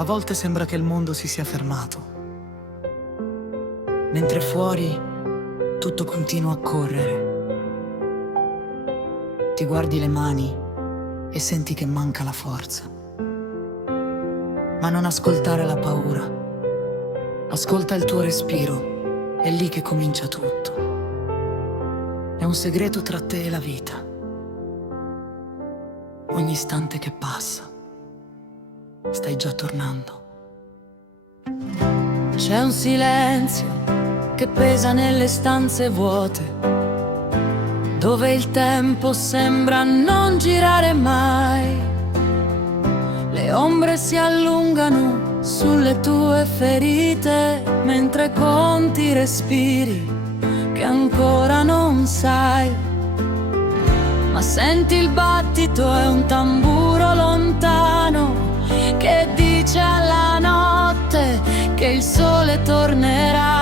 A volte sembra che il mondo si sia fermato, mentre fuori tutto continua a correre. Ti guardi le mani e senti che manca la forza. Ma non ascoltare la paura. Ascolta il tuo respiro, è lì che comincia tutto. È un segreto tra te e la vita. Ogni istante che passa, stai già tornando. C'è un silenzio che pesa nelle stanze vuote, dove il tempo sembra non girare mai. Le ombre si allungano sulle tue ferite, mentre conti i respiri che ancora non sai. Ma senti il battito, è un tamburo lontano che dice alla notte che il sole tornerà.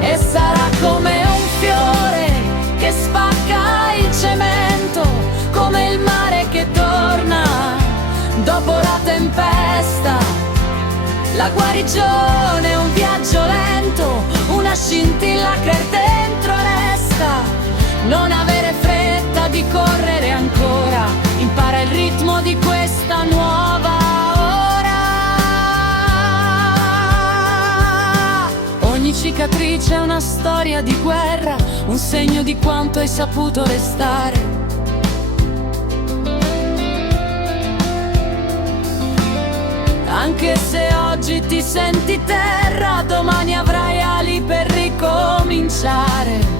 E sarà come un fiore che spacca il cemento, come il mare che torna dopo la tempesta. La guarigione è un viaggio lento, una scintilla che dentro resta. Non avere fretta di correre ancora, impara il ritmo di questa nuova ora. Ogni cicatrice è una storia di guerra, un segno di quanto hai saputo restare. Anche se oggi ti senti terra, domani avrai ali per ricominciare.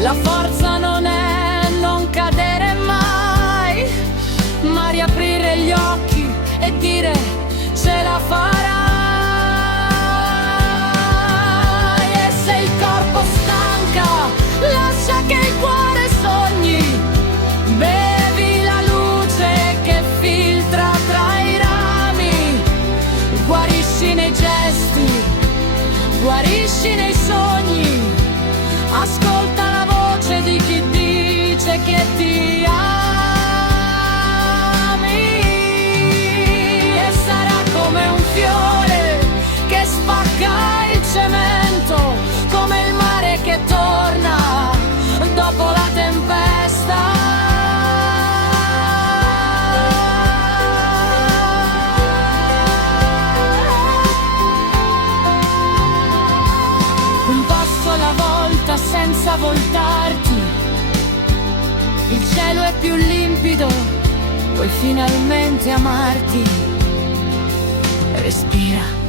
La forza non è non cadere mai, ma riaprire gli occhi e dire ce la farai. E se il corpo stanca, lascia che il cuore sogni. Bevi la luce che filtra tra i rami. Guarisci nei gesti, guarisci nei sogni. Ascolta la voce di chi dice che ti ami. E sarà come un fiore che spacca il cemento, come il mare che torna dopo la tempesta. Un passo alla volta senza voltarti. Il cielo è più limpido, puoi finalmente amarti. Respira.